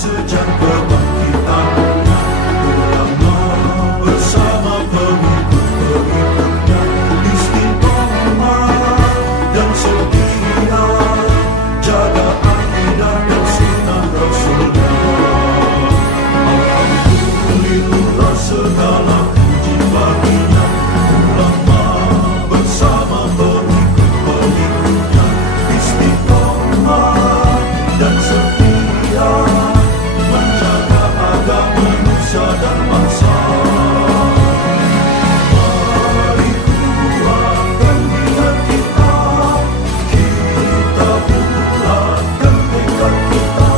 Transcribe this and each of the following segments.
sejak kebangkitannya, ulama bersama pengikut-pengikutnya istiqomah dan setia jaga akidah dan sunnah Rasulnya. Alhamdulillah segala puji baginya, ulama bersama pengikut-pengikutnya istiqomah dan setia menjaga agama manusia dan bangsa. Mari kuatkan niat kita, kita bulatkan tekad kita,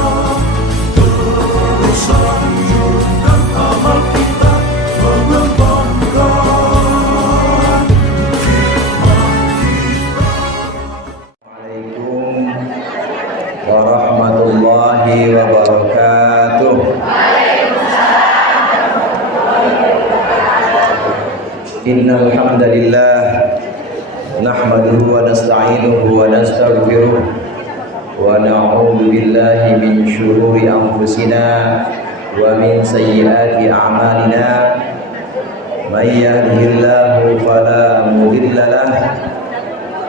terus lanjutkan amal kita, mengembangkan hikmah kita. Assalamualaikum warahmatullahi wabarakatuh. Innal hamdalillah nahmaduhu wa nasta'inuhu wa nastaghfiruh wa na'udzu billahi min shururi anfusina wa min sayyiati a'malina. May yahdihillahu fala mudilla lahu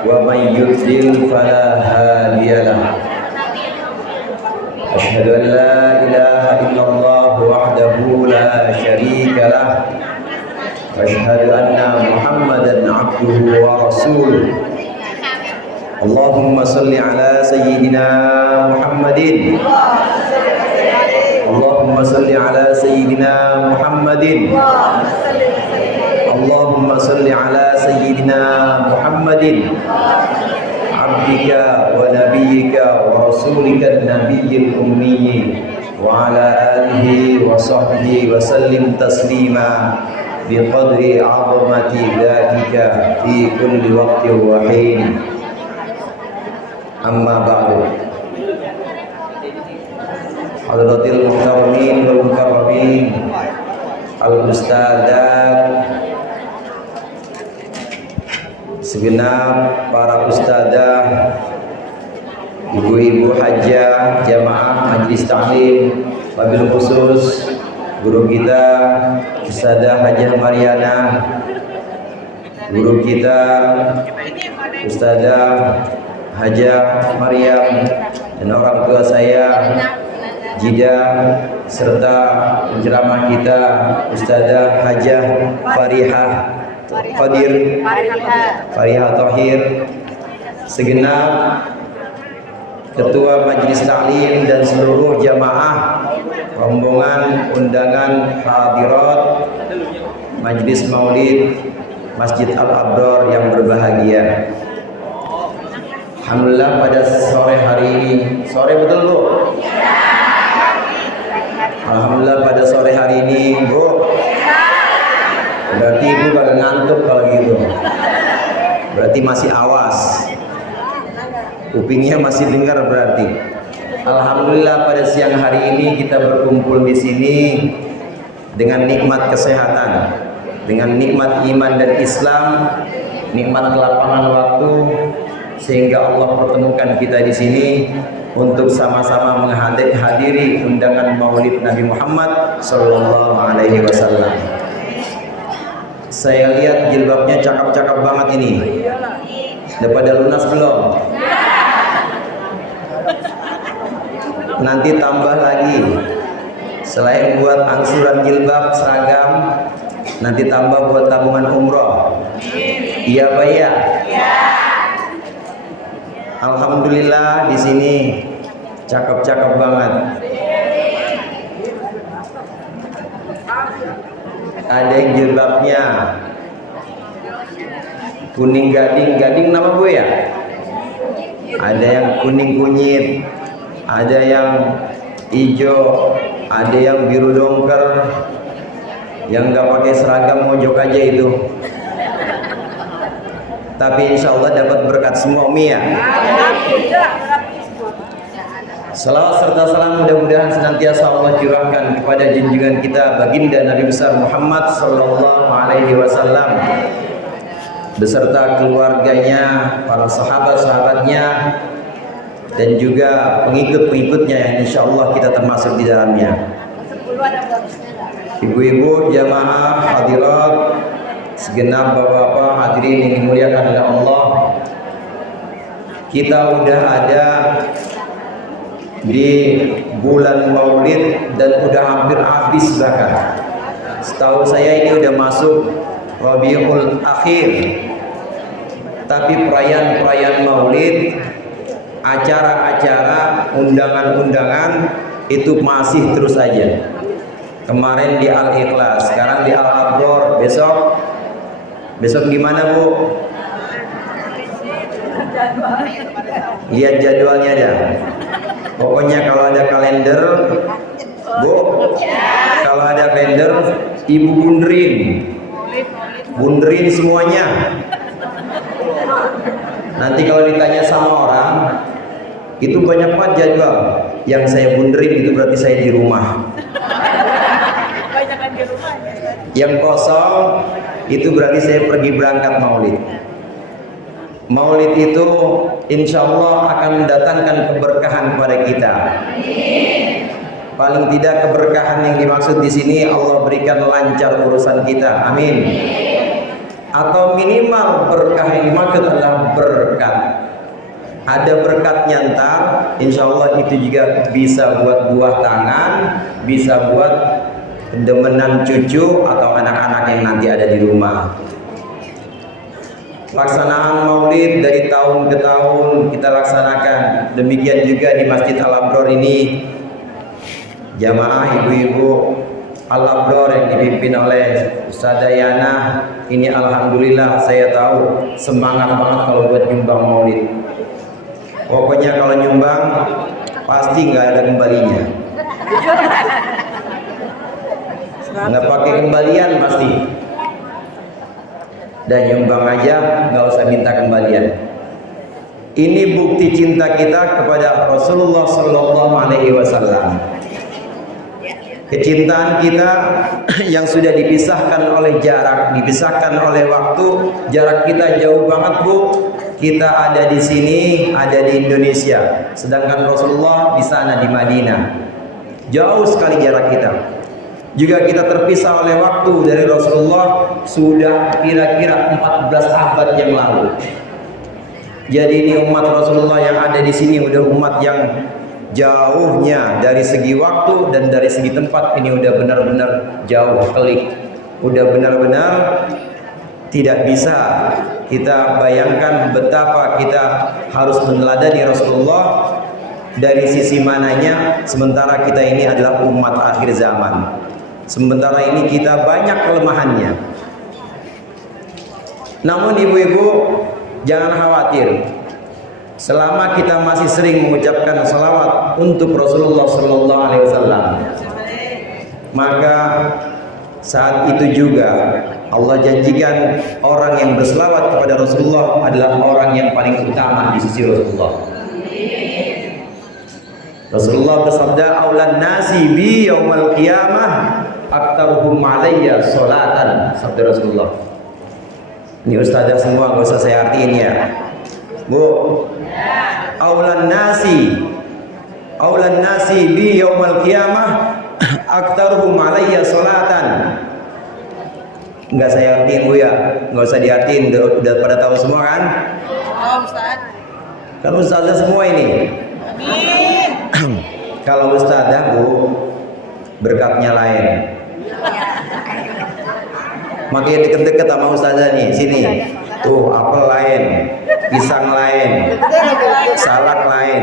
wa may yudlil fala hadiya lahu. Asyhadu an la ilaha illallah wahdahu la syarika lah, wa asyhadu anna Muhammadan abduhu wa rasuluh. Allahumma salli ala sayyidina Muhammadin. Allahumma salli ala sayyidina Muhammadin. Allahumma salli ala sayyidina Muhammadin, abdika wa nabiyyika wa rasulika nabiyyil ummi, wa ala alihi wa sahbihi wa sallim taslima biqadri 'azamati dzatika fi kulli waqtin wa hin. Amma ba'du. Hadratil muhtaramin wal mukarramin, al-ustadzat, segenap para ustadzah, ibu-ibu hajjah, jamaah majelis taklim, wabil khusus guru kita Ustadzah Hajjah Mariana, guru kita Ustadzah Hajjah Maryam, dan orang tua saya Jida, serta penceramah kita Ustadzah Hajjah Farihah Thohir, segenap ketua majelis taklim dan seluruh jamaah, rombongan undangan hadirat majelis maulid Masjid Al-Abrar yang berbahagia. Alhamdulillah pada sore hari ini, sore betul Bu? Alhamdulillah pada sore hari ini Bu, berarti Ibu pada ngantuk kalau gitu. Berarti masih awas, kupingnya masih dengar berarti. Alhamdulillah pada siang hari ini kita berkumpul di sini dengan nikmat kesehatan, dengan nikmat iman dan Islam, nikmat kelapangan waktu, sehingga Allah pertemukan kita di sini untuk sama-sama menghadiri undangan Maulid Nabi Muhammad sallallahu alaihi wasallam. Saya lihat jilbabnya cakep-cakep banget ini. Udah pada lunas belum? Nanti tambah lagi. Selain buat angsuran jilbab seragam, nanti tambah buat tabungan umroh. Iya Pak ya? Alhamdulillah di sini cakep-cakep banget. Ada yang jilbabnya kuning gading nama Bu ya? Ada yang kuning kunyit, ada yang hijau, ada yang biru dongker. Yang nggak pakai seragam mojok aja itu. Tapi insya Allah dapat berkat semua Umi ya. Salawat serta salam mudah-mudahan senantiasa Allah curahkan kepada junjungan kita baginda Nabi besar Muhammad sallallahu alaihi wasallam beserta keluarganya, para sahabat-sahabatnya, dan juga pengikut-pengikutnya yang insya Allah kita termasuk di dalamnya. Ibu-ibu, jamaah, hadirat, segenap bapak-bapak hadirin yang dimuliakan oleh Allah, kita udah ada di bulan Maulid dan udah hampir habis bahkan. Setahu saya ini udah masuk Rabiul Akhir. Tapi perayaan-perayaan Maulid, acara-acara, undangan-undangan itu masih terus saja. Kemarin di Al-Ikhlas, sekarang di Al-Abrar, besok gimana Bu? Lihat jadwalnya aja. Pokoknya kalau ada kalender, Bu, kalau ada kalender, Ibu bunderin semuanya. Nanti kalau ditanya sama orang, itu banyak banget jadwal. Yang saya bunderin itu berarti saya di rumah. Yang kosong itu berarti saya pergi berangkat Maulid. Maulid itu insya Allah akan mendatangkan keberkahan kepada kita. Paling tidak keberkahan yang dimaksud di sini Allah berikan lancar urusan kita. Amin. Atau minimal berkah yang dimaksud adalah berkat. Ada berkatnya ntar, insya Allah itu juga bisa buat buah tangan, bisa buat demenan cucu atau anak-anak yang nanti ada di rumah. Pelaksanaan Maulid dari tahun ke tahun kita laksanakan. Demikian juga di Masjid Al-Abrar ini, jamaah ibu-ibu Al-Abrar yang dipimpin oleh Ustazah Yana ini, alhamdulillah saya tahu semangat banget kalau buat nyumbang Maulid. Pokoknya kalau nyumbang pasti nggak ada kembalinya, nggak pakai kembalian pasti. Dan nyumbang aja, nggak usah minta kembalian. Ini bukti cinta kita kepada Rasulullah Sallallahu Alaihi Wasallam. Kecintaan kita yang sudah dipisahkan oleh jarak, dipisahkan oleh waktu. Jarak kita jauh banget Bu. Kita ada di sini, ada di Indonesia, sedangkan Rasulullah di sana di Madinah. Jauh sekali jarak kita. Juga kita terpisah oleh waktu dari Rasulullah sudah kira-kira 14 abad yang lalu. Jadi ini umat Rasulullah yang ada di sini udah umat yang jauhnya dari segi waktu dan dari segi tempat ini udah benar-benar jauh pelik. Udah benar-benar tidak bisa kita bayangkan betapa kita harus meneladani Rasulullah dari sisi mananya, sementara kita ini adalah umat akhir zaman. Sementara ini kita banyak kelemahannya. Namun ibu-ibu jangan khawatir. Selama kita masih sering mengucapkan salawat untuk Rasulullah Sallallahu Alaihi Wasallam, maka saat itu juga Allah janjikan orang yang berselawat kepada Rasulullah adalah orang yang paling utama di sisi Rasulullah. Rasulullah bersabda, "Aulan nasi bi yaumal qiyamah aktaruhum alayya sholatan." Sabda Rasulullah. Ini ustazah semua, gak usah saya artiin ya Bu. Aulan nasi bi yaumal qiyamah aktaruhum alayya sholatan. Enggak saya artiin Bu ya, nggak usah diartiin, udah pada tahu semua kan? Oh Ustaz. Kan ustazah semua ini. Amin. Kalau ustazah Bu, berkatnya lain. Makanya deket-deket sama ustazah nih, sini. Tuh apel lain, pisang lain, salak lain.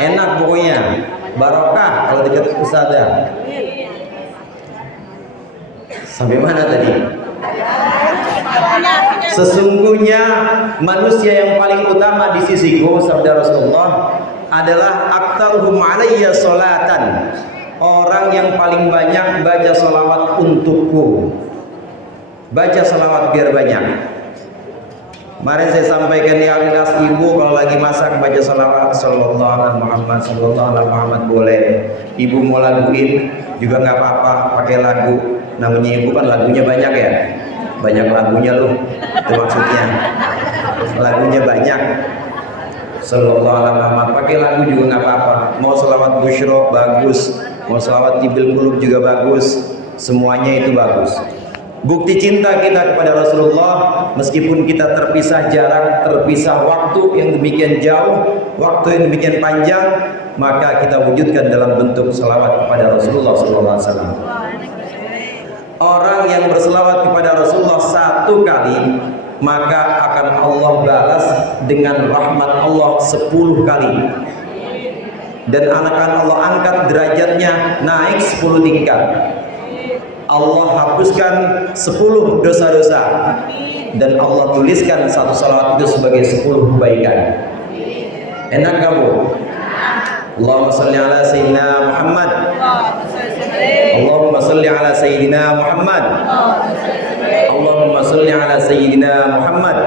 Enak pokoknya, barokah kalau deket ustazah. Sampai mana tadi? Sesungguhnya manusia yang paling utama di sisiku, sabda Rasulullah, adalah aktaruhum alayya sholatan. Orang yang paling banyak baca salawat untukku. Baca salawat biar banyak. Kemarin saya sampaikan di Al-Ikhlas, ibu kalau lagi masak baca salawat sallallahu alaihi Muhammad, sallallahu alaihi Muhammad boleh. Ibu mau laguin juga nggak apa-apa, pakai lagu. Namanya ibu kan lagunya banyak ya. banyak lagunya loh, itu maksudnya. Lagunya banyak. Sallallahu alaihi wasallam. Pakai lagu juga nggak apa-apa. Mau selawat busyro bagus, mau selawat tibil qulub juga bagus. Semuanya itu bagus. Bukti cinta kita kepada Rasulullah, meskipun kita terpisah jarak, terpisah waktu yang demikian jauh, waktu yang demikian panjang, maka kita wujudkan dalam bentuk selawat kepada Rasulullah SAW. Orang yang berselawat kepada Rasulullah satu kali, maka akan Allah balas dengan rahmat Allah 10 kali. Dan akan Allah angkat derajatnya naik 10 tingkat. Allah hapuskan 10 dosa-dosa. Dan Allah tuliskan satu salawat itu sebagai 10 kebaikan. Enak kamu? Allahumma salli ala Sayyidina Muhammad. Allahumma salli ala Sayyidina Muhammad. Allahumma salli ala Sayyidina Muhammad.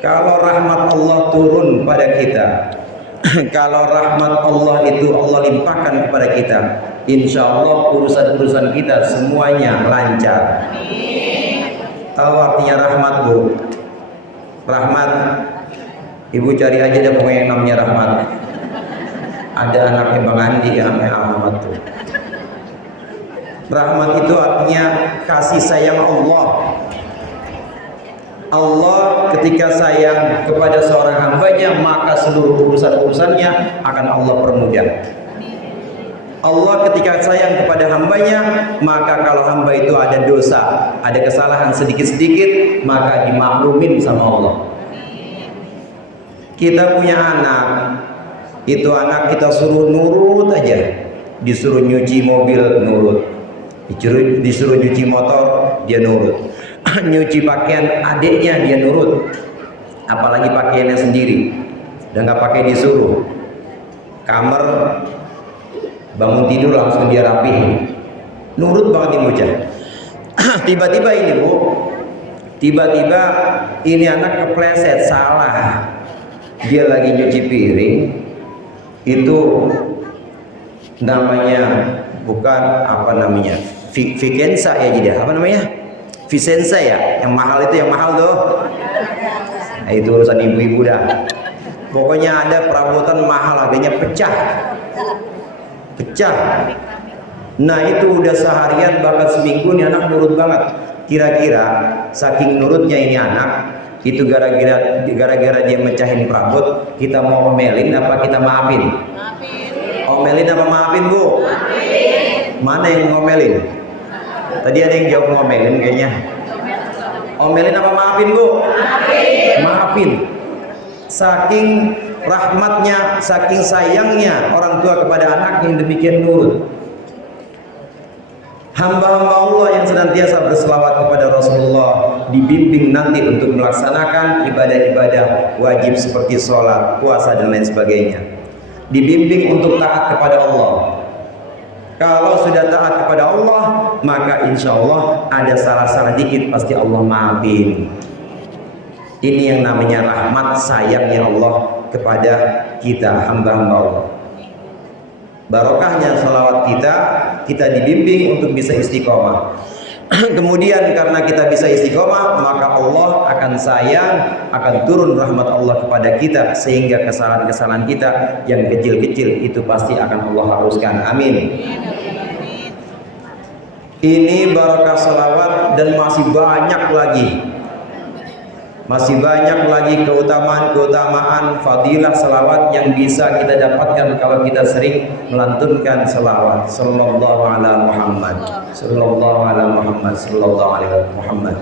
Kalau rahmat Allah turun pada kita, kalau rahmat Allah itu Allah limpahkan kepada kita, insya Allah urusan-urusan kita semuanya lancar. Tahu artinya rahmat, Bu? Rahmat, Ibu cari aja deh pokoknya yang namanya rahmat. Ada anaknya Bang Andi yang namanya Ahmad tuh. Rahmat itu artinya kasih sayang Allah. Allah ketika sayang kepada seorang hambanya, maka seluruh urusan-urusannya akan Allah permudah. Allah ketika sayang kepada hambanya, maka kalau hamba itu ada dosa, ada kesalahan sedikit-sedikit, maka dimaklumin sama Allah. Kita punya anak, itu anak kita suruh nurut aja, disuruh nyuci mobil nurut, disuruh nyuci motor dia nurut, nyuci pakaian adiknya dia nurut, apalagi pakaiannya sendiri, dan nggak pakai disuruh. Kamar bangun tidur langsung dia rapihin, nurut banget nih bocah. Tiba-tiba ini Bu, tiba-tiba ini anak kepleset salah, dia lagi nyuci piring, itu namanya bukan apa namanya Vicenza ya, jadi apa namanya Vicenza ya, yang mahal itu, yang mahal tuh. Nah, itu urusan ibu-ibu dah. Pokoknya ada perabotan mahal, harganya pecah. Nah itu udah seharian bahkan seminggu nih anak nurut banget. Kira-kira saking nurutnya ini anak, itu gara-gara dia mecahin perabot, kita mau omelin apa kita maafin? Omelin apa maafin, Bu? Mana yang ngomelin? Tadi ada yang jawab ngomelin kayaknya. Omelin apa maafin, Bu? Maafin. Saking rahmatnya, saking sayangnya orang tua kepada anak yang demikian nurut. Hamba-hamba Allah yang senantiasa berselawat kepada Rasulullah dibimbing nanti untuk melaksanakan ibadah-ibadah wajib seperti sholat, puasa dan lain sebagainya. Dibimbing untuk taat kepada Allah. Kalau sudah taat kepada Allah, maka insya Allah ada salah-salah dikit pasti Allah maafin. Ini yang namanya rahmat sayangnya Allah kepada kita hamba-hamba Allah. Barokahnya salawat kita dibimbing untuk bisa istiqomah. Kemudian karena kita bisa istiqomah, maka Allah akan sayang, akan turun rahmat Allah kepada kita, sehingga kesalahan-kesalahan kita yang kecil-kecil itu pasti akan Allah hapuskan. Amin. Ini barokah salawat dan masih banyak lagi. Masih banyak lagi keutamaan-keutamaan fadilah selawat yang bisa kita dapatkan kalau kita sering melantunkan selawat. Sallallahu ala Muhammad, sallallahu ala Muhammad, sallallahu alaihi Muhammad.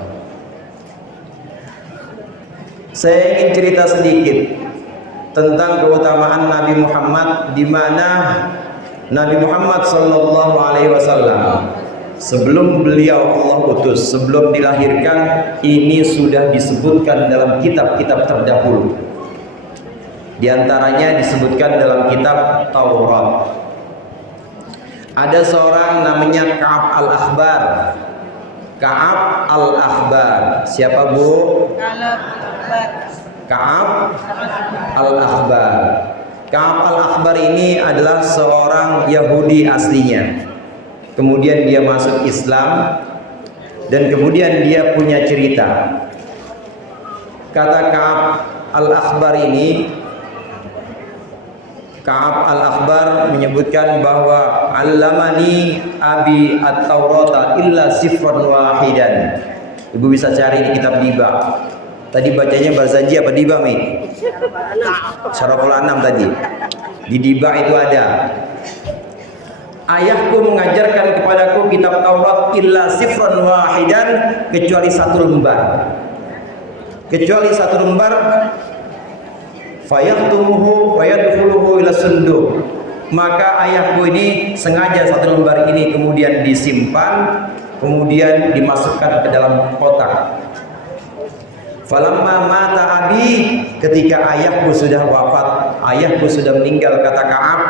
Saya ingin cerita sedikit tentang keutamaan Nabi Muhammad, di mana Nabi Muhammad sallallahu alaihi wasallam sebelum beliau Allah utus, sebelum dilahirkan, ini sudah disebutkan dalam kitab-kitab terdahulu. Di antaranya disebutkan dalam kitab Taurat. Ada seorang namanya Ka'ab al-Akhbar. Ka'ab al-Akhbar. Siapa, Bu? Ka'ab al-Akhbar. Ka'ab al-Akhbar ini adalah seorang Yahudi aslinya. Kemudian dia masuk Islam, dan kemudian dia punya cerita. Kata Ka'ab al-Akhbar ini, Ka'ab al-Akhbar menyebutkan bahwa allamani abi at-taurata illa sifran wahidan. Ibu bisa cari di kitab Diba. Tadi bacanya Barzanji apa Diba, Mi? Syaraful Anam tadi. Di Diba itu ada. Ayahku mengajarkan kepadaku kitab Taurat illa sifran wahidan, kecuali satu lembar. Kecuali satu lembar. Fayaktumuhu fayadkhuluhu ila sunduk. Maka ayahku ini sengaja satu lembar ini kemudian disimpan, kemudian dimasukkan ke dalam kotak. Falamma mata abi, ketika ayahku sudah wafat, ayahku sudah meninggal, kata Ka'ab,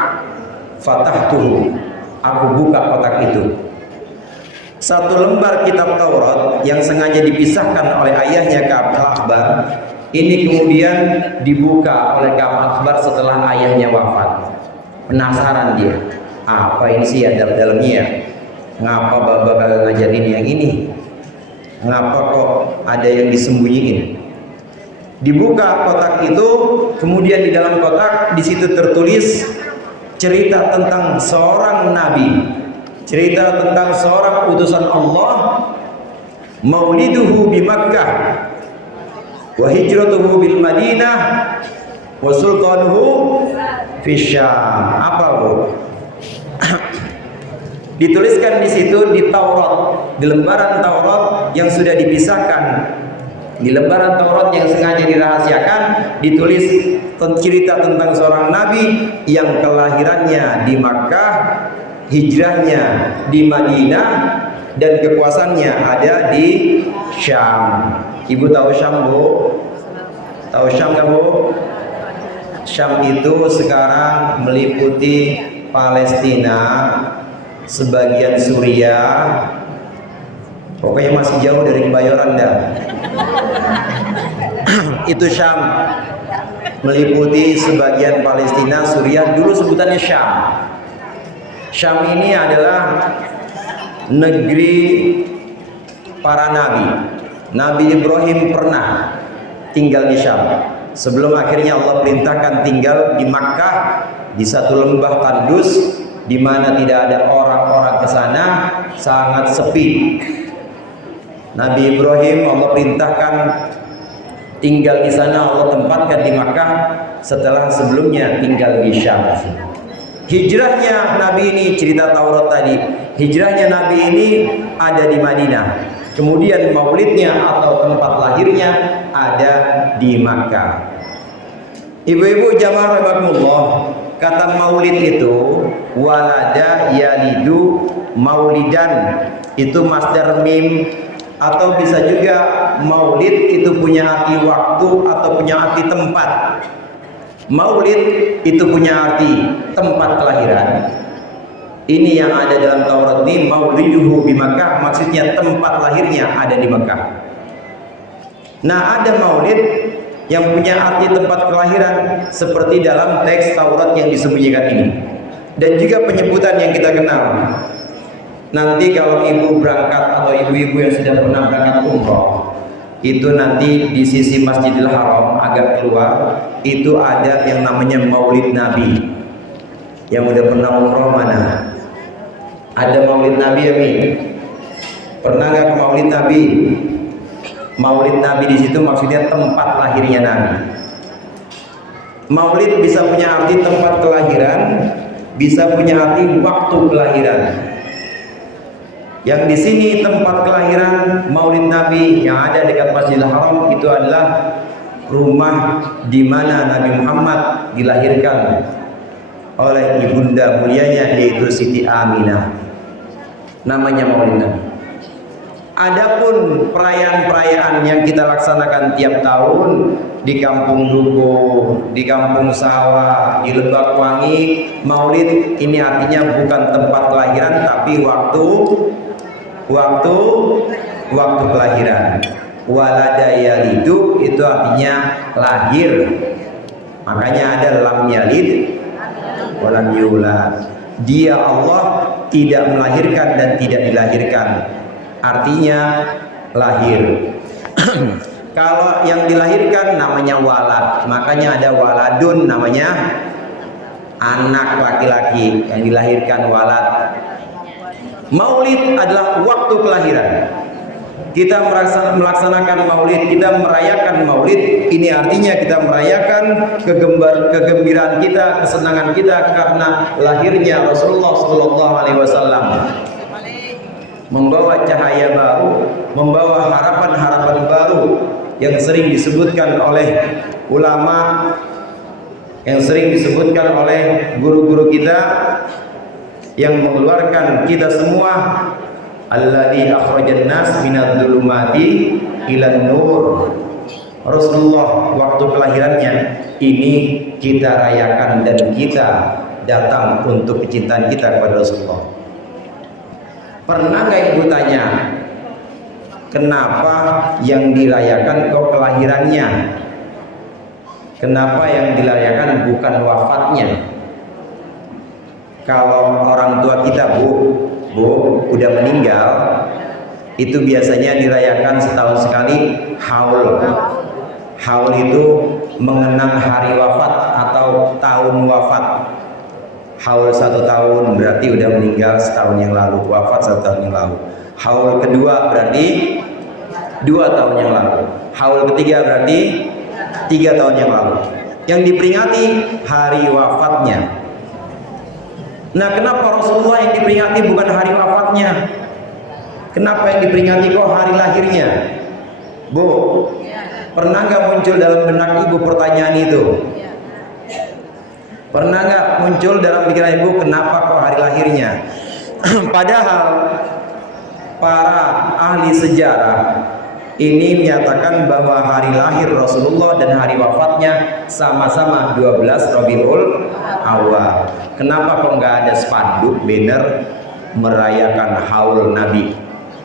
fatahtuhu, aku buka kotak itu. Satu lembar kitab Taurat yang sengaja dipisahkan oleh ayahnya Ka'ab al-Akhbar, ini kemudian dibuka oleh Ka'ab al-Akhbar setelah ayahnya wafat. Penasaran dia, apa ini sih ada dalamnya? Ngapa Baba kagak ngajarin yang ini? Ngapa kok ada yang disembunyiin? Dibuka kotak itu, kemudian di dalam kotak di situ tertulis cerita tentang seorang nabi, cerita tentang seorang utusan Allah, mauliduhu di Makkah, wa hijratuhu bil Madinah, wa sultanuhu fi Syam. Apa Bu? Dituliskan di situ di Taurat, di lembaran Taurat yang sudah dipisahkan, di lembaran Taurat yang sengaja dirahasiakan, ditulis cerita tentang seorang nabi yang kelahirannya di Makkah, hijrahnya di Madinah, dan kekuasaannya ada di Syam. Ibu tahu Syam, Bu? Tahu Syam nggak, Bu? Syam itu sekarang meliputi Palestina, sebagian Suriah, pokoknya masih jauh dari Kebayoran dah. Itu Syam, meliputi sebagian Palestina, Suriah, dulu sebutannya Syam. Syam ini adalah negeri para nabi. Nabi Ibrahim pernah tinggal di Syam, sebelum akhirnya Allah perintahkan tinggal di Makkah, di satu lembah tandus, di mana tidak ada orang-orang ke sana, sangat sepi. Nabi Ibrahim Allah perintahkan tinggal di sana, Allah tempatkan di Makkah setelah sebelumnya tinggal di Syam. Hijrahnya Nabi ini, cerita Taurat tadi, hijrahnya Nabi ini ada di Madinah. Kemudian maulidnya atau tempat lahirnya ada di Makkah. Ibu-ibu jamaah rahimakumullah, kata maulid itu walada yalidu maulidan, itu masdar mim, atau bisa juga maulid itu punya arti waktu atau punya arti tempat. Maulid itu punya arti tempat kelahiran. Ini yang ada dalam Taurat ini, mauliduhu bi Makkah, maksudnya tempat lahirnya ada di Makkah. Nah, ada maulid yang punya arti tempat kelahiran seperti dalam teks Taurat yang disembunyikan ini, dan juga penyebutan yang kita kenal. Nanti kalau ibu berangkat atau ibu-ibu yang sudah pernah berangkat umroh, itu nanti di sisi Masjidil Haram agak keluar itu ada yang namanya Maulid Nabi. Yang udah pernah umroh mana? Ada Maulid Nabi ya, Mi? Pernah nggak ke Maulid Nabi? Maulid Nabi di situ maksudnya tempat lahirnya Nabi. Maulid bisa punya arti tempat kelahiran, bisa punya arti waktu kelahiran. Yang di sini tempat kelahiran Maulid Nabi yang ada dekat Masjidil Haram itu adalah rumah di mana Nabi Muhammad dilahirkan oleh ibunda mulianya, yaitu Siti Aminah. Namanya Maulid Nabi. Adapun perayaan-perayaan yang kita laksanakan tiap tahun di Kampung Duku, di Kampung Sawah, di Lebak Wangi, Maulid ini artinya bukan tempat kelahiran tapi waktu kelahiran. Walada yalidu itu artinya lahir. Makanya ada lam yalid walam yulad. Dia Allah tidak melahirkan dan tidak dilahirkan. artinya lahir. Kalau yang dilahirkan namanya walad, makanya ada waladun, namanya anak laki-laki yang dilahirkan walad. Maulid adalah waktu kelahiran. Kita melaksanakan maulid, kita merayakan maulid, ini artinya kita merayakan kegembiraan kita, kesenangan kita karena lahirnya Rasulullah Shallallahu Alaihi Wasallam, membawa cahaya baru, membawa harapan-harapan baru yang sering disebutkan oleh ulama, yang sering disebutkan oleh guru-guru kita, yang mengeluarkan kita semua, alladzi akhrajan nas minadz dzulumati ilan nur. Rasulullah waktu kelahirannya ini kita rayakan dan kita datang untuk kecintaan kita kepada Rasulullah. Pernah nggak ibu tanya, kenapa yang dirayakan kok kelahirannya? Kenapa yang dirayakan bukan wafatnya? Kalau orang tua kita bu udah meninggal, itu biasanya dirayakan setahun sekali haul. Haul itu mengenang hari wafat atau tahun wafat. Haul 1 tahun berarti udah meninggal setahun yang lalu, wafat 1 tahun yang lalu. Haul kedua berarti 2 tahun yang lalu. Haul ketiga berarti 3 tahun yang lalu. Yang diperingati hari wafatnya. Nah, kenapa Rasulullah yang diperingati bukan hari wafatnya? Kenapa yang diperingati kok hari lahirnya? Bu, pernah nggak muncul dalam benak ibu pertanyaan itu? Pernah nggak muncul dalam pikiran ibu kenapa kok hari lahirnya? Padahal para ahli sejarah ini menyatakan bahwa hari lahir Rasulullah dan hari wafatnya sama-sama 12 Rabiul Awal. Kenapa kok nggak ada spanduk banner merayakan haul Nabi?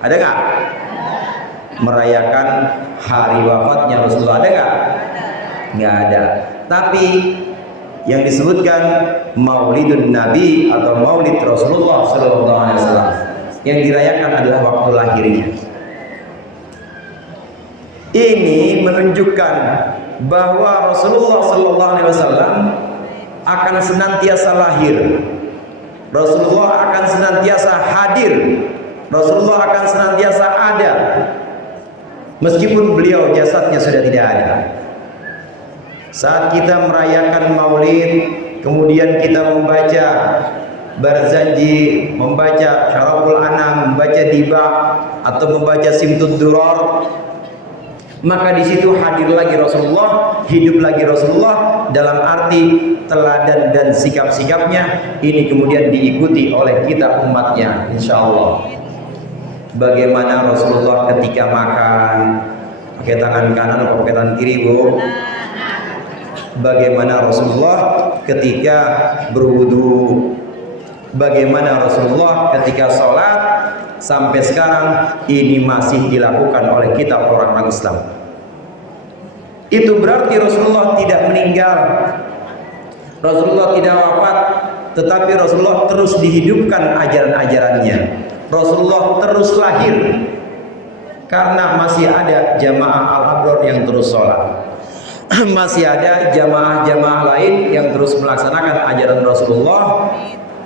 Ada nggak? Merayakan hari wafatnya Rasulullah, ada nggak? Nggak ada. Tapi yang disebutkan Maulidun Nabi atau Maulid Rasulullah Sallallahu Alaihi Wasallam yang dirayakan adalah waktu lahirnya. Ini menunjukkan bahwa Rasulullah Sallallahu Alaihi Wasallam akan senantiasa lahir, Rasulullah akan senantiasa hadir, Rasulullah akan senantiasa ada, meskipun beliau jasadnya sudah tidak ada. Saat kita merayakan Maulid, kemudian kita membaca Barzanji, membaca Syaraful Anam, membaca Diba atau membaca Simtud Duror, maka di situ hadir lagi Rasulullah, hidup lagi Rasulullah dalam arti teladan dan sikap-sikapnya ini kemudian diikuti oleh kita umatnya, insya Allah. Bagaimana Rasulullah ketika makan pakai tangan kanan atau pakai tangan kiri, bu? Bagaimana Rasulullah ketika berwudu? Bagaimana Rasulullah ketika sholat? Sampai sekarang ini masih dilakukan oleh kita orang Islam. Itu berarti Rasulullah tidak meninggal, Rasulullah tidak wafat, tetapi Rasulullah terus dihidupkan ajaran-ajarannya. Rasulullah terus lahir karena masih ada jamaah al-abrar yang terus sholat, masih ada jamaah-jamaah lain yang terus melaksanakan ajaran Rasulullah.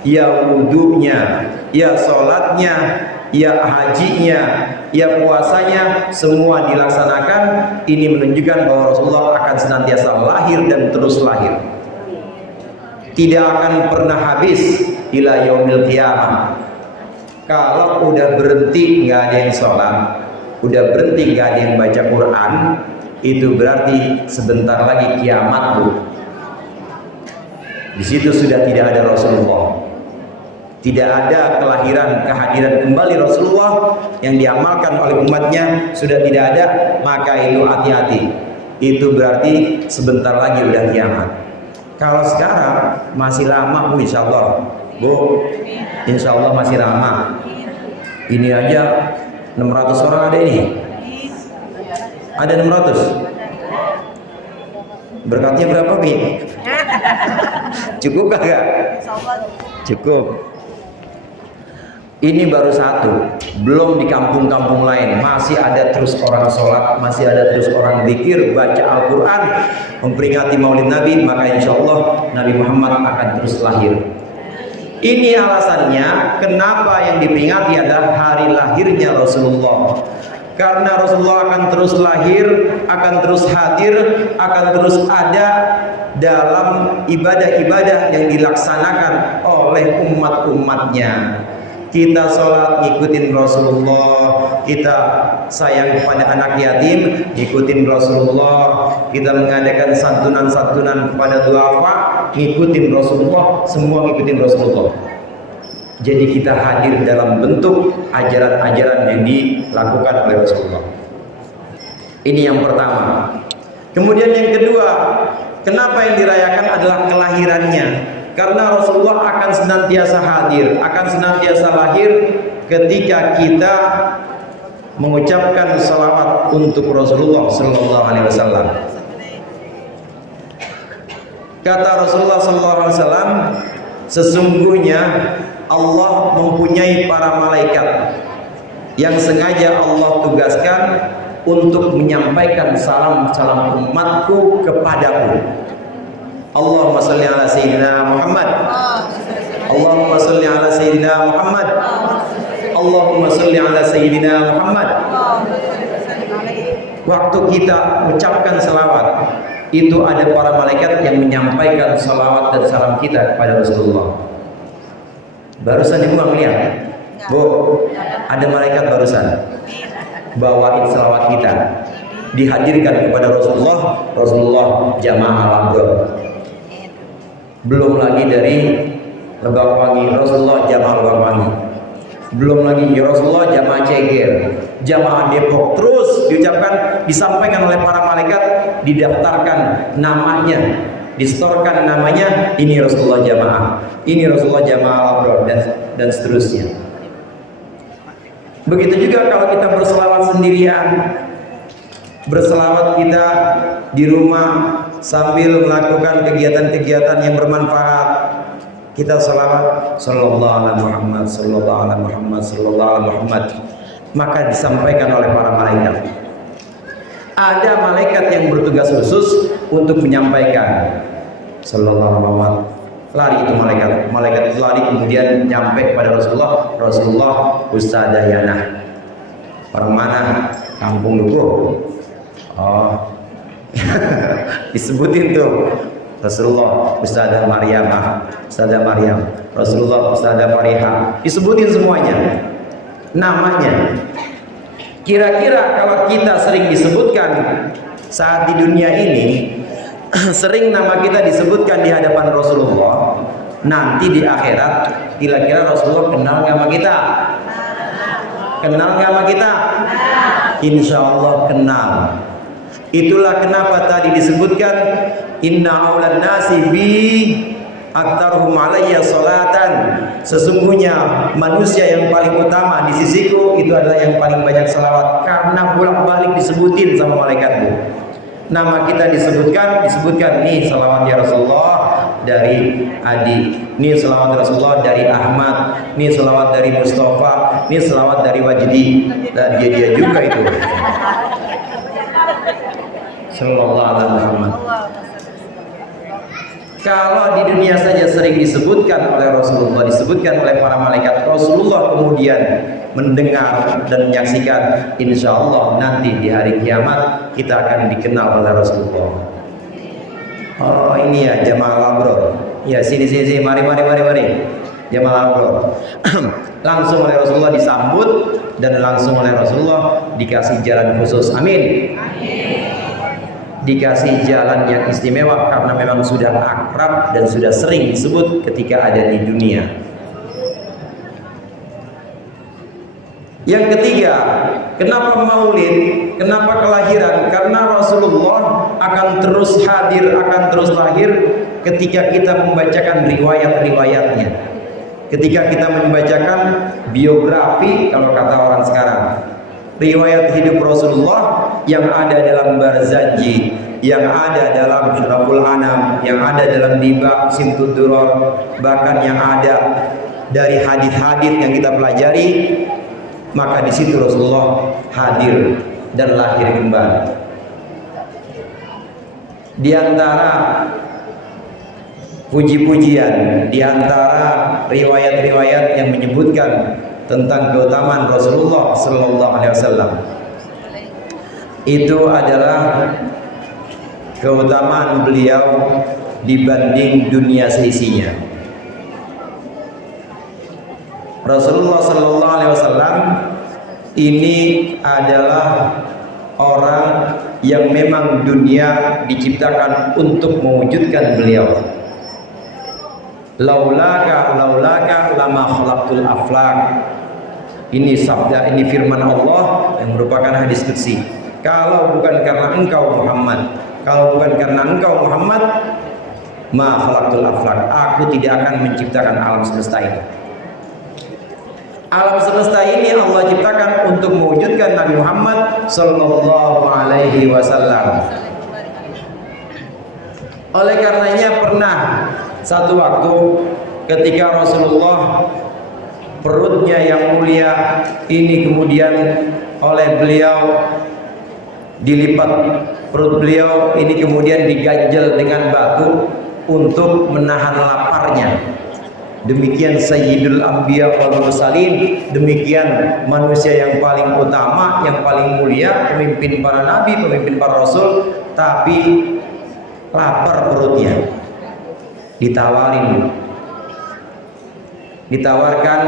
Ya wudunya, ya sholatnya, ya hajinya, ya puasanya, semua dilaksanakan. Ini menunjukkan bahwa Rasulullah akan senantiasa lahir dan terus lahir, tidak akan pernah habis ila yaumil qiyamah. Kalau udah berhenti nggak ada yang sholat, udah berhenti nggak ada yang baca Quran, itu berarti sebentar lagi kiamat, bu. Di situ sudah tidak ada Rasulullah. Tidak ada kehadiran kembali Rasulullah yang diamalkan oleh umatnya, sudah tidak ada, maka itu hati-hati. Itu berarti sebentar lagi udah kiamat. Kalau sekarang masih lama, bu, insya Allah, bu, insya Allah masih lama. Ini aja 600 orang ada ini. Ada 600. Berkatnya berapa, Bi? Cukup kagak? Cukup. Ini baru satu, belum di kampung-kampung lain. Masih ada terus orang sholat, masih ada terus orang zikir, baca Al-Quran, memperingati Maulid Nabi. Maka insya Allah Nabi Muhammad akan terus lahir. Ini alasannya kenapa yang diperingati adalah hari lahirnya Rasulullah. Karena Rasulullah akan terus lahir, akan terus hadir, akan terus ada dalam ibadah-ibadah yang dilaksanakan oleh umat-umatnya. Kita sholat ngikutin Rasulullah, kita sayang kepada anak yatim ngikutin Rasulullah, kita mengadakan santunan-santunan kepada duafa ngikutin Rasulullah, semua ngikutin Rasulullah. Jadi kita hadir dalam bentuk ajaran-ajaran yang dilakukan oleh Rasulullah. Ini yang pertama. Kemudian yang kedua, kenapa yang dirayakan adalah kelahirannya? Karena Rasulullah akan senantiasa hadir, akan senantiasa lahir ketika kita mengucapkan salawat untuk Rasulullah Sallallahu Alaihi Wasallam. Kata Rasulullah Sallallahu Alaihi Wasallam, sesungguhnya Allah mempunyai para malaikat yang sengaja Allah tugaskan untuk menyampaikan salam-salam umatku kepadaku. Allahumma salli ala Sayyidina Muhammad. Allahumma salli ala Sayyidina Muhammad. Allahumma salli ala Sayyidina Muhammad. Waktu kita ucapkan salawat, itu ada para malaikat yang menyampaikan salawat dan salam kita kepada Rasulullah. Barusan ibu nggak melihat, Bu, ada malaikat barusan bawain salawat kita, dihadirkan kepada Rasulullah. Rasulullah jamaah al-abrar. Belum lagi dari Lebakwangi, Rasulullah jamaah Lebakwangi. Belum lagi Rasulullah jamaah Ceger, jamaah Depok. Terus diucapkan, disampaikan oleh para malaikat, didaftarkan namanya, distorkan namanya, ini Rasulullah jamaah, ini Rasulullah jamaah al-abrar, dan seterusnya. Begitu juga kalau kita berselawat sendirian, berselawat kita di rumah sambil melakukan kegiatan-kegiatan yang bermanfaat. Kita selawat sallallahu alaihi Muhammad, sallallahu alaihi Muhammad, sallallahu alaihi Muhammad, maka disampaikan oleh para malaikat. Ada malaikat yang bertugas khusus untuk menyampaikan sallallahu alaihi Muhammad. Lari itu malaikat itu lari, kemudian nyampe kepada Rasulullah. Rasulullah Ustadzah Yana, orang mana? Kampung Lugo. Oh, disebutin tuh Rasulullah Ustadzah Maryam, Ustadzah Maryam, Rasulullah Ustadzah Fariha, disebutin semuanya namanya. Kira-kira kalau kita sering disebutkan saat di dunia ini, sering nama kita disebutkan di hadapan Rasulullah, nanti di akhirat kira-kira Rasulullah kenal nggak sama kita? Kenal nggak sama kita? Insya Allah kenal. Itulah kenapa tadi disebutkan inna aulan nasi bi aktaruhum alayya salatan. Sesungguhnya manusia yang paling utama di sisiku itu adalah yang paling banyak salawat, karena bolak-balik disebutin sama malaikatmu. Nama kita disebutkan nih salawat ya Rasulullah dari Adi, nih salawat Rasulullah dari Ahmad, nih salawat dari Mustafa, nih salawat dari Wajdi, dan dia juga itu. Sallallahu alaihi Muhammad. Kalau di dunia saja sering disebutkan oleh Rasulullah, disebutkan oleh para malaikat, Rasulullah kemudian mendengar dan menyaksikan, insya Allah nanti di hari kiamat kita akan dikenal oleh Rasulullah. Oh ini ya jamaah al-abrar. Ya sini mari jamaah al-abrar. Langsung oleh Rasulullah disambut dan langsung oleh Rasulullah dikasih jalan khusus. Amin. Dikasih jalan yang istimewa karena memang sudah akrab dan sudah sering disebut ketika ada di dunia. Yang ketiga, kenapa maulid? Kenapa kelahiran? Karena Rasulullah akan terus hadir, akan terus lahir ketika kita membacakan riwayat-riwayatnya. Ketika kita membacakan biografi, kalau kata orang sekarang, riwayat hidup Rasulullah yang ada dalam Barzanji, yang ada dalam Syaraful Anam, yang ada dalam Diba Simtud Duror, bahkan yang ada dari hadis-hadis yang kita pelajari, maka di situ Rasulullah hadir dan lahir kembali. Di antara puji-pujian, di antara riwayat-riwayat yang menyebutkan tentang keutamaan Rasulullah sallallahu alaihi wasallam, itu adalah keutamaan beliau dibanding dunia seisinya. Rasulullah sallallahu alaihi wasallam ini adalah orang yang memang dunia diciptakan untuk mewujudkan beliau. Laulaka lama khalaqtul aflak. Ini sabda, ini firman Allah yang merupakan hadis qudsi. Kalau bukan karena engkau Muhammad, kalau bukan karena engkau Muhammad, ma khalaqtul aflak, aku tidak akan menciptakan alam semesta ini. Alam semesta ini Allah ciptakan untuk mewujudkan Nabi Muhammad sallallahu alaihi wasallam. Oleh karenanya pernah satu waktu ketika Rasulullah perutnya yang mulia ini kemudian oleh beliau dilipat, perut beliau ini kemudian diganjel dengan batu untuk menahan laparnya. Demikian Sayyidul Anbiya wal Mursalin, demikian manusia yang paling utama, yang paling mulia, pemimpin para nabi, pemimpin para rasul, tapi lapar perutnya. Ditawarkan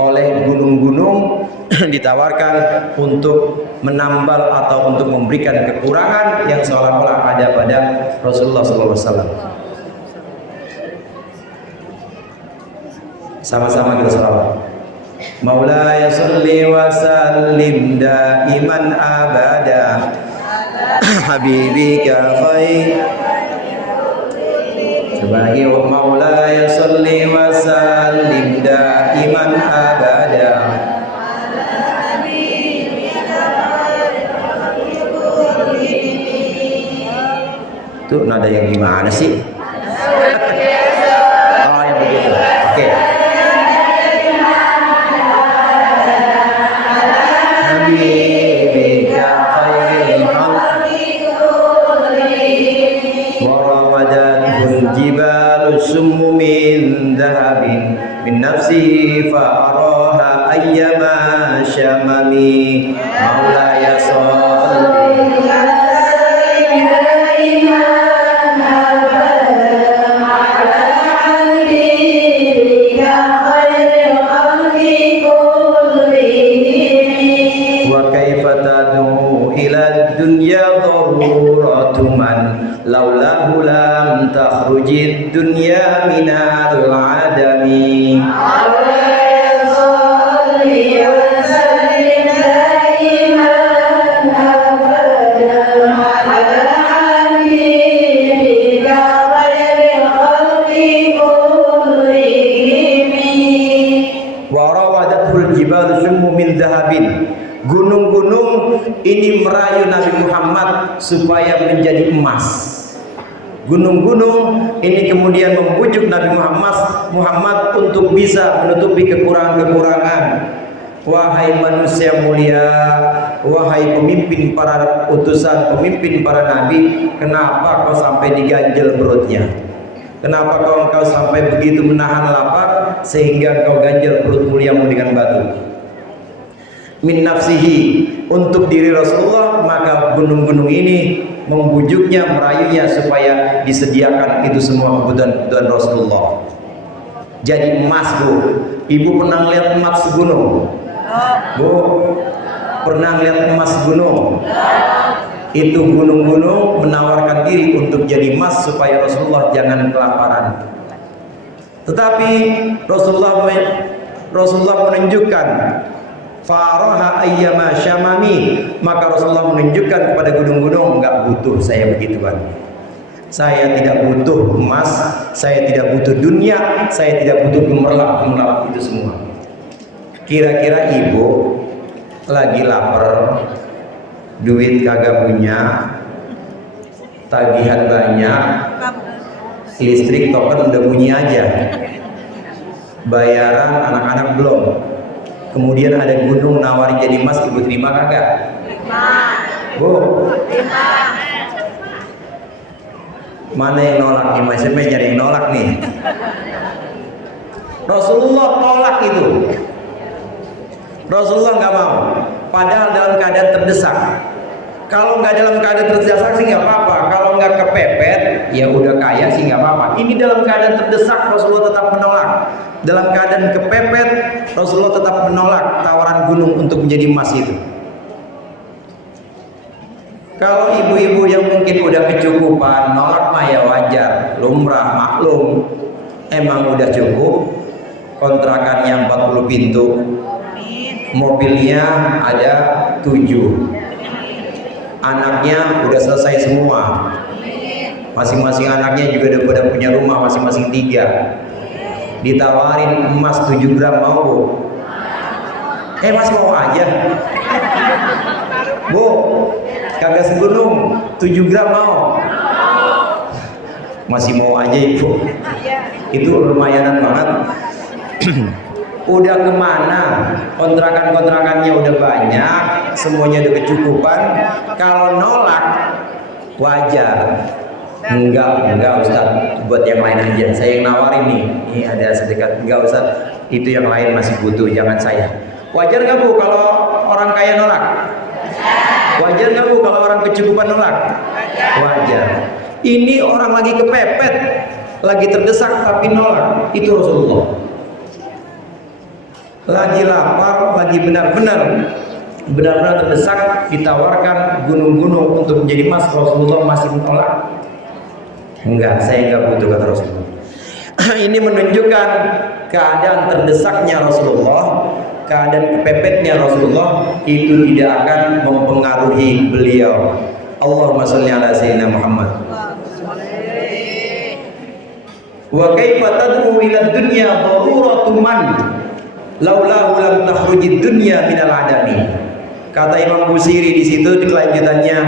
oleh gunung-gunung, ditawarkan untuk menambal atau untuk memberikan kekurangan yang seolah-olah ada pada Rasulullah SAW. Sama-sama kita salawat. Maulaya sholli wa sallim daiman abada habibika khair. Coba lagi, wa maulaya sholli wa sallim daiman abada. Tuh nada yang gimana sih? Oh, yang begitu. Oke. Habibika khairil khalqi warawadathu jibalu summu min dhahabin min nafsihi fa araha ayyama syamami. Maulaya sholli laulahu lam takhrujid dunya minal adami. Warawadatul jibal summu min dhahabin. Gunung-gunung ini merayu Nabi Muhammad supaya menjadi emas. Gunung-gunung ini kemudian membujuk Nabi Muhammad untuk bisa menutupi kekurangan-kekurangan. Wahai manusia mulia, wahai pemimpin para utusan, pemimpin para nabi, kenapa kau sampai diganjel perutnya? Kenapa kau sampai begitu menahan lapar sehingga kau ganjel perut muliamu dengan batu? Min nafsihi, untuk diri Rasulullah, maka gunung-gunung ini membujuknya, merayunya supaya disediakan itu semua kebutuhan Rasulullah. Jadi emas, Bu. Ibu pernah lihat emas gunung? Bu, pernah lihat emas gunung? Itu gunung-gunung menawarkan diri untuk jadi emas supaya Rasulullah jangan kelaparan. Tetapi Rasulullah menunjukkan faraha ayyama syamami, maka Rasulullah menunjukkan kepada gunung-gunung, enggak butuh saya begituan. Saya tidak butuh emas, saya tidak butuh dunia, saya tidak butuh gemerlap itu semua. Kira-kira ibu lagi lapar, duit kagak punya, tagihan banyak, listrik token udah bunyi aja. bayaran anak-anak belum. Kemudian ada gunung nawarin jadi emas, ibu terima kagak? Bu, mana yang nolak? Imam siapa yang nyari yang nolak nih? Rasulullah tolak itu. Rasulullah nggak mau. Padahal dalam keadaan terdesak. Kalau nggak dalam keadaan terdesak sih nggak apa-apa. Kalau nggak kepepet, ya udah kaya sih nggak apa-apa. Ini dalam keadaan terdesak, Rasulullah tetap menolak. Dalam keadaan kepepet, Rasulullah tetap menolak tawaran gunung untuk menjadi emas itu. Kalau ibu-ibu yang mungkin udah kecukupan, nolak mah ya wajar, lumrah, maklum. Emang udah cukup, kontrakannya 40 pintu, mobilnya ada 7, anaknya udah selesai semua, masing-masing anaknya juga udah punya rumah masing-masing 3. Ditawarin emas 7 gram mau bu? Mas mau aja bu? Kagak segunung 7 gram mau? Masih mau aja ibu? Itu lumayanan banget. Udah kemana? Kontrakan-kontrakannya udah banyak, semuanya udah kecukupan. Kalau nolak wajar. Enggak Ustaz, buat yang lain aja. Saya yang nawarin nih. Ini ada sedekah. Enggak Ustaz, itu yang lain masih butuh, jangan saya. Wajar nggak bu kalau orang kaya nolak? Wajar nggak bu kalau orang kecukupan nolak? Wajar. Ini orang lagi kepepet, lagi terdesak tapi nolak. Itu Rasulullah. Lagi lapar, lagi benar-benar terdesak, ditawarkan gunung-gunung untuk menjadi emas, Rasulullah masih menolak. Enggak, saya enggak butuh, kata Rasulullah. Ini menunjukkan keadaan terdesaknya Rasulullah, keadaan kepepetnya Rasulullah itu tidak akan mempengaruhi beliau. Allahumma sholli ala sayyidina Muhammad. Wa kaifa tad'u ila dunya daruratu man laulahu lam takhrujid dunya minal adami. Kata Imam Busiri di situ di kelanjutannya,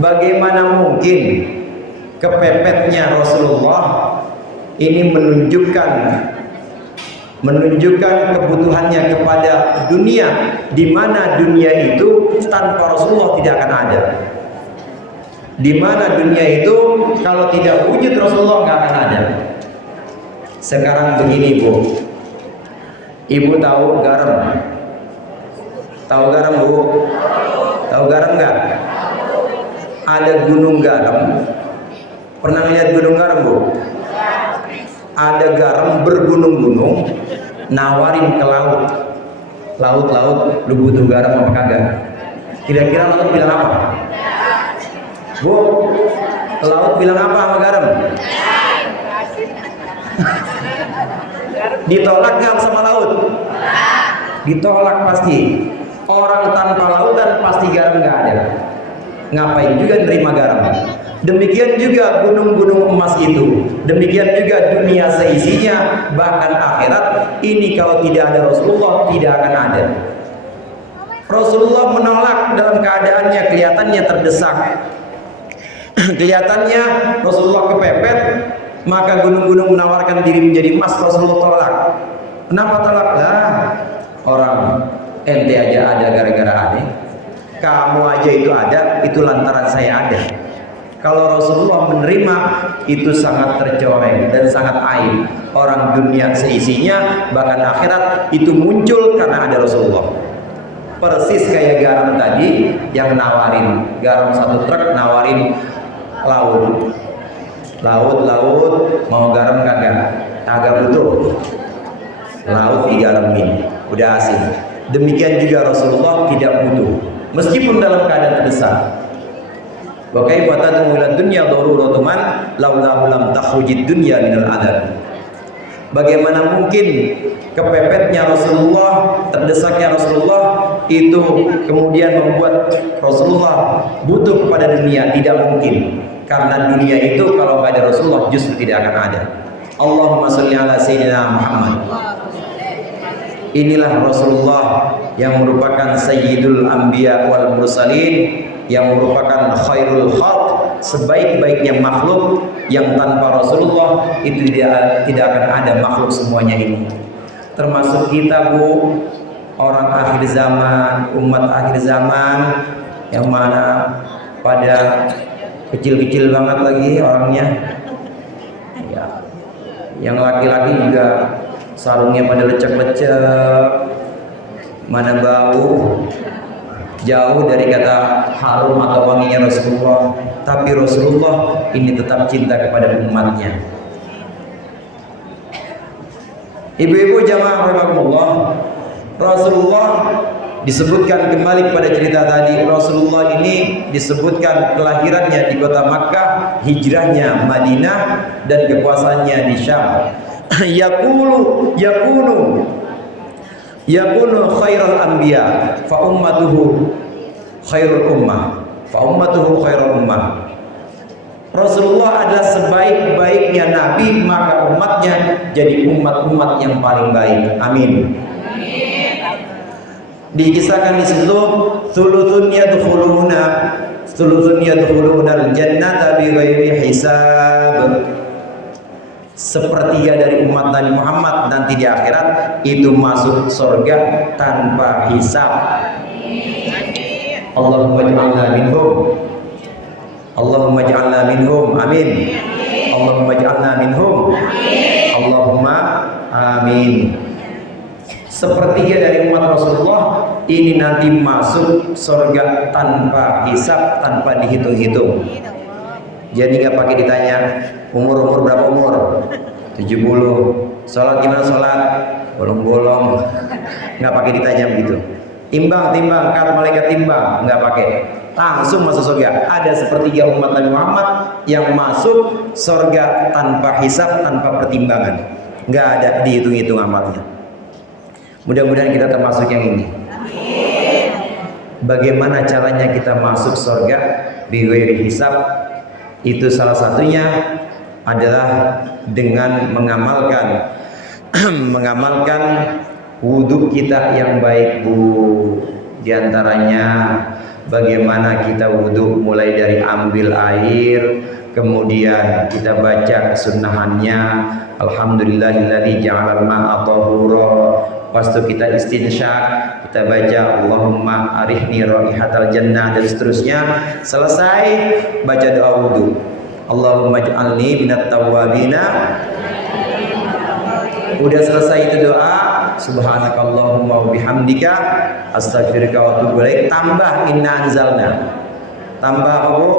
bagaimana mungkin kepepetnya Rasulullah ini menunjukkan kebutuhannya kepada dunia, di mana dunia itu tanpa Rasulullah tidak akan ada. Di mana dunia itu kalau tidak wujud Rasulullah nggak akan ada. Sekarang begini bu, ibu tahu garam? Tahu garam bu? Tahu garam nggak? Ada gunung garam. Pernah lihat gunung garam bu? Ada garam bergunung-gunung, nawarin ke laut. Laut, lu butuh garam apa kagak? Kira-kira laut bilang apa? Bu, laut bilang apa sama garam? Ditolak nggak sama laut? Ditolak pasti. Orang tanpa lautan pasti garam nggak ada. Ngapain juga nerima garam? Demikian juga gunung-gunung emas itu, demikian juga dunia seisinya, bahkan akhirat ini kalau tidak ada Rasulullah tidak akan ada. Rasulullah menolak dalam keadaannya kelihatannya terdesak, kelihatannya Rasulullah kepepet, maka gunung-gunung menawarkan diri menjadi emas, Rasulullah tolak. Kenapa tolak? Lah, orang ente aja ada gara-gara aneh, kamu aja itu ada, itu lantaran saya ada. Kalau Rasulullah menerima itu sangat tercoreng dan sangat aib. Orang dunia seisinya bahkan akhirat itu muncul karena ada Rasulullah. Persis kayak garam tadi yang nawarin garam 1 truk, nawarin laut mau garam kagak butuh, laut digaramin udah asin. Demikian juga Rasulullah tidak butuh meskipun dalam keadaan terdesak. Wa kaifa tad'u ila dunya daruratu man laulahu lam takhrujid dunya minal adab. Bagaimana mungkin kepepetnya Rasulullah, terdesaknya Rasulullah itu kemudian membuat Rasulullah butuh kepada dunia? Tidak mungkin. Karena dunia itu kalau nggak ada Rasulullah justru tidak akan ada. Allahumma sholli ala sayyidina Muhammad. Inilah Rasulullah yang merupakan sayyidul anbiya wal mursalin, yang merupakan khairul khalq, sebaik-baiknya makhluk yang tanpa Rasulullah itu tidak akan ada makhluk semuanya ini. Termasuk kita, Bu, orang akhir zaman, umat akhir zaman, yang mana pada kecil-kecil banget lagi orangnya ya. Yang laki-laki juga sarungnya pada lecek-lecek, mana bau, jauh dari kata harum atau wanginya Rasulullah. Tapi Rasulullah ini tetap cinta kepada umatnya. Ibu-ibu jamaah rahimakumullah, Rasulullah disebutkan kembali kepada cerita tadi. Rasulullah ini disebutkan kelahirannya di kota Makkah, hijrahnya Madinah, dan kekuasaannya di Syam. yakunu khairul anbiya fa ummatuhu khairul ummah. Rasulullah adalah sebaik-baiknya nabi, maka umatnya jadi umat-umat yang paling baik. Amin. Dikisahkan di situ, thuluthun yadkhuluna al-jannata bighairi hisab. Sepertiga dari umat Nabi Muhammad nanti di akhirat itu masuk surga tanpa hisab. Allahumma ij'alna minhum. Allahumma ij'alna minhum. Amin. Allahumma ij'alna minhum. Allahumma amin. Sepertiga dari umat Rasulullah ini nanti masuk surga tanpa hisab, tanpa dihitung-hitung. Jadi nggak pakai ditanya umur berapa umur, 70. Sholat gimana sholat, bolong-bolong, nggak pakai ditanya begitu. Timbang, kata malaikat timbang, nggak pakai. Langsung masuk surga. Ada sepertiga umat Nabi Muhammad yang masuk surga tanpa hisab, tanpa pertimbangan, nggak ada dihitung-hitung amalnya. Mudah-mudahan kita termasuk yang ini. Bagaimana caranya kita masuk surga bighairi hisab? Itu salah satunya adalah dengan mengamalkan wudhu kita yang baik, Bu. Di antaranya bagaimana kita wudhu, mulai dari ambil air, kemudian kita baca sunnahannya, alhamdulillahilladzi ja'alal ma'a tahura. Pas itu kita istinsyak, kita baca Allahumma arihni raihatal jannah, dan seterusnya. Selesai baca doa wudu, Allahumma ij'alni minat tawwabina. Udah selesai itu doa, subhanakallahumma wa bihamdika astaghfiruka wa atubu ilaik. Tambah inna anzalna. Tambah apa, Bu?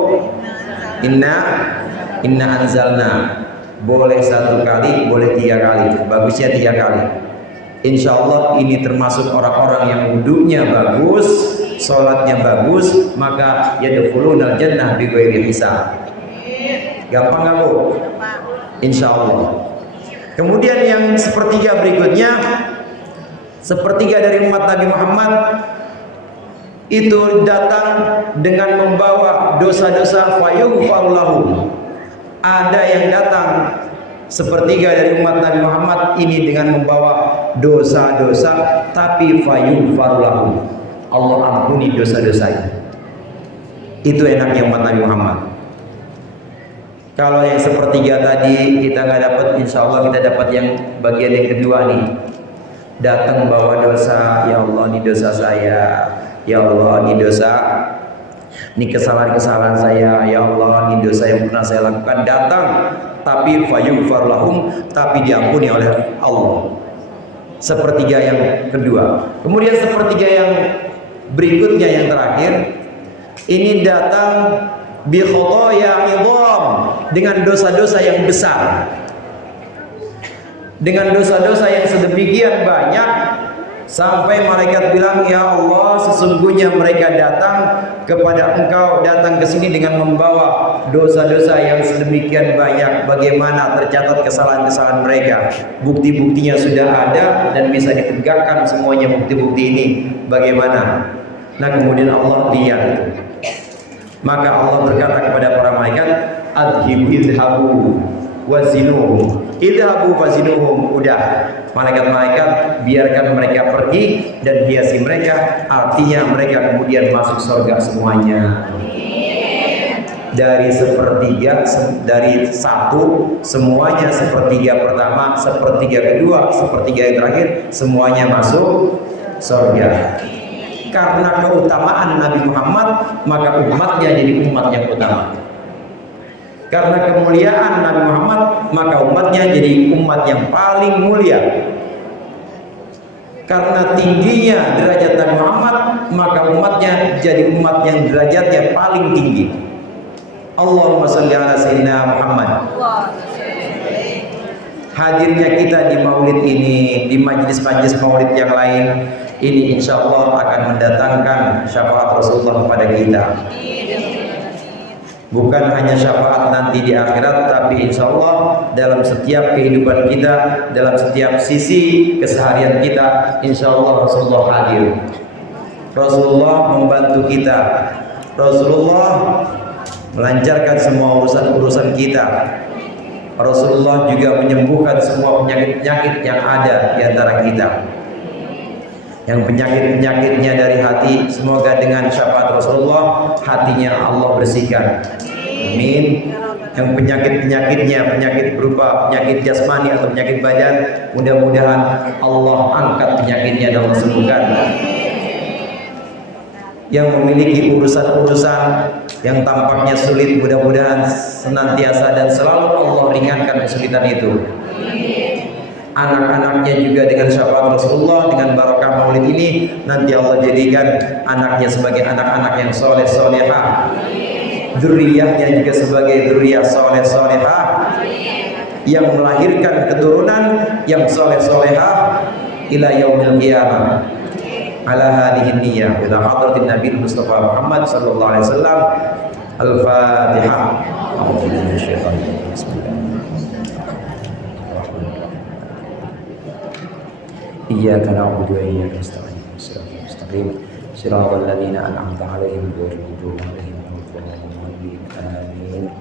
Inna anzalna. Boleh 1 kali, boleh 3 kali. Bagusnya 3 kali. Insya Allah ini termasuk orang-orang yang wudunya bagus, sholatnya bagus, maka yadkhulunal jannah bighairi hisab. Gampang nggak, Bu? Insya Allah. Kemudian yang sepertiga berikutnya, sepertiga dari umat Nabi Muhammad itu datang dengan membawa dosa-dosa fayughfar lahum. Ada yang datang sepertiga dari umat Nabi Muhammad ini dengan membawa dosa-dosa, tapi fayughfar lahum, Allah ampuni dosa-dosanya. Itu enaknya umat Nabi Muhammad. Kalau yang sepertiga tadi kita nggak dapat, insya Allah kita dapat yang bagian yang kedua nih. Datang bawa dosa, ya Allah ini dosa saya, ya Allah ini dosa, ini kesalahan-kesalahan saya, ya Allah ini dosa yang pernah saya lakukan. Datang, tapi fayughfar lahum, tapi diampuni oleh Allah. Sepertiga yang kedua. Kemudian sepertiga yang berikutnya, yang terakhir, ini datang bi khotoya idham, dengan dosa-dosa yang besar, dengan dosa-dosa yang sedemikian banyak sampai malaikat bilang, ya Allah sesungguhnya mereka datang kepada Engkau, datang ke sini dengan membawa dosa-dosa yang sedemikian banyak. Bagaimana tercatat kesalahan-kesalahan mereka, bukti-buktinya sudah ada dan bisa ditegakkan semuanya bukti-bukti ini. Bagaimana? Nah, kemudian Allah lihat, maka Allah berkata kepada para malaikat, idhabu wazinuhum, idhabu wazinuhum. Udah, malaikat-malaikat biarkan mereka pergi dan hiasi mereka, artinya mereka kemudian masuk surga semuanya. dari dari satu, semuanya sepertiga pertama, sepertiga kedua, sepertiga yang terakhir, semuanya masuk surga. Karena keutamaan Nabi Muhammad, maka umatnya jadi umat yang utama. Karena kemuliaan Nabi Muhammad, maka umatnya jadi umat yang paling mulia. Karena tingginya derajat Nabi Muhammad, maka umatnya jadi umat yang derajatnya paling tinggi. Allahumma sholli ala sayyidina Muhammad. Hadirnya kita di maulid ini, di majelis-majelis maulid yang lain, ini insya Allah akan mendatangkan syafaat Rasulullah kepada kita. Bukan hanya syafaat nanti di akhirat, tapi insya Allah dalam setiap kehidupan kita, dalam setiap sisi keseharian kita, insya Allah Rasulullah hadir. Rasulullah membantu kita. Rasulullah melancarkan semua urusan-urusan kita. Rasulullah juga menyembuhkan semua penyakit-penyakit yang ada di antara kita. Yang penyakit-penyakitnya dari hati, semoga dengan syafaat Rasulullah hatinya Allah bersihkan. Amin. Yang penyakit-penyakitnya, penyakit berupa penyakit jasmani atau penyakit badan, mudah-mudahan Allah angkat penyakitnya dan Allah sembuhkan. Yang memiliki urusan-urusan yang tampaknya sulit, mudah-mudahan senantiasa dan selalu Allah ringankan kesulitan itu. Anak-anaknya juga dengan syafaat Rasulullah, dengan barakah maulid ini, nanti Allah jadikan anaknya sebagai anak-anak yang soleh solehah, dzurriyyahnya juga sebagai dzurriyyah soleh solehah, yang melahirkan keturunan yang soleh solehah ila yaumil qiyamah. Ala hadhihi niyyah ila hadratin Nabi Mustafa Muhammad sallallahu alaihi wasallam. Al-Fatihah. A'udzu billahi minasyaitonir rajim. Bismillahirrahmanirrahim. Iyyaka na'budu wa iyyaka nasta'in. Shiratal mustaqim. Shiratal ladzina an'amta 'alaihim ghairil maghdubi 'alaihim waladdallin. Amin.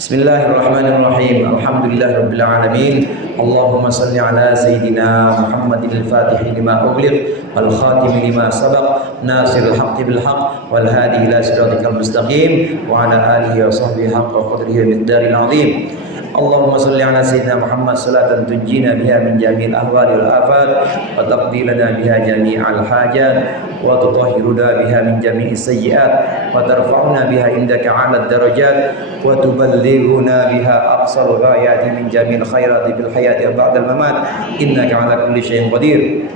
Bismillahirrahmanirrahim. Alhamdulillahirabbil alamin. Allahumma shalli ala sayyidina Muhammadil Fatih lima ughliq wal khatim lima sabaq nasiril haqqi bil haqq wal hadi ila siratikal mustaqim wa ala alihi wa sahbihi haqqa qadrihi wa miqdaril azim. Allahumma shalli ala sayyidina Muhammad salatan tunjina biha min jami'il ahwali wal afat wa taqdi lana biha jami'al hajat wa tutahhiruna biha min jami'is sayyi'at wa tarfa'una biha indaka 'ala darajat wa tuballighuna biha aqsal ghayati min jami'il khairati fil hayati ba'da al mamat innaka 'ala kulli syai'in qadir.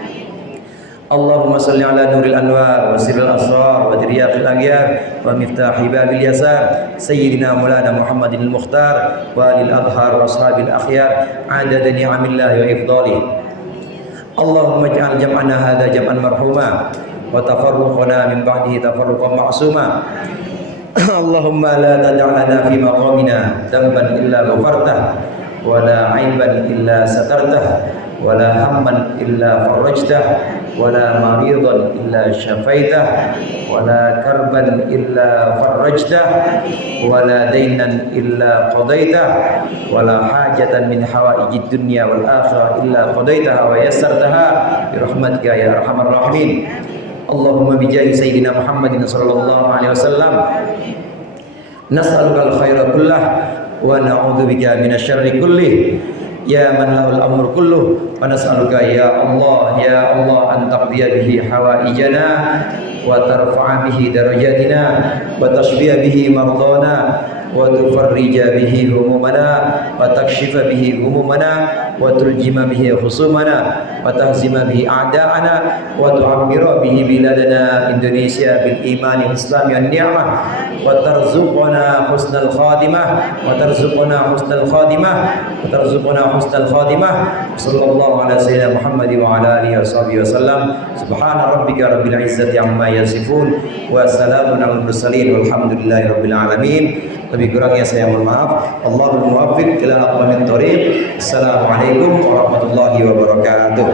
Allahumma salli ala nuril anwar wa sirril asrar wa diryaqil aghyar wa miftahi babil yasar sayyidina maulana Muhammadin al-mukhtar wa lil adhar wa ashabil akhyar adada ni'amillahi wa ifdali. Allahumma ij'al jam'ana hadha jam'an marhuma wa tafarruqana min ba'dihi tafarruqan ma'suma. Allahumma la tad'a lana fi maqamina dhanban illa ghafartah wa la 'aiban illa satartah wa la hamman illa farajtah ولا مريضا إلا شفيته ولا كربا إلا فرجته ولا دينا إلا قضيته ولا حاجة من حوائج الدنيا والآخرة إلا قضيتها ويسرتها برحمتك يا أرحم الراحمين. اللهم بجاه سيدنا محمد صلى الله عليه وسلم نسألك الخير كله ونعوذ بك من الشر كله ya man lahul amru kulluh wa nas'aluka ya Allah an taqdiya bihi hawaijana wa tarfa'a bihi darajatina wa tashbiha bihi mardana wa tufarrija bihi humumana wa takshifa bihi humumana wa turjima bihi khusumana wa tahzima bihi a'da'ana wa tu'ammira bihi biladana Indonesia bil iman wal islam wan ni'mah wa tarzuqna husnal khatimah wa tarzuqna husnal khatimah wa tarzuqna husnal khatimah. Sallallahu ala sayyidina Muhammad wa ala alihi washabihi wasallam. Subhana rabbika rabbil izzati amma yasifun wa salamun alal mursalin walhamdulillahi rabbil alamin. Lebih kurangnya saya mohon maaf. Allahul muwaffiq ila aqwamit thoriq. Assalamualaikum warahmatullahi wabarakatuh.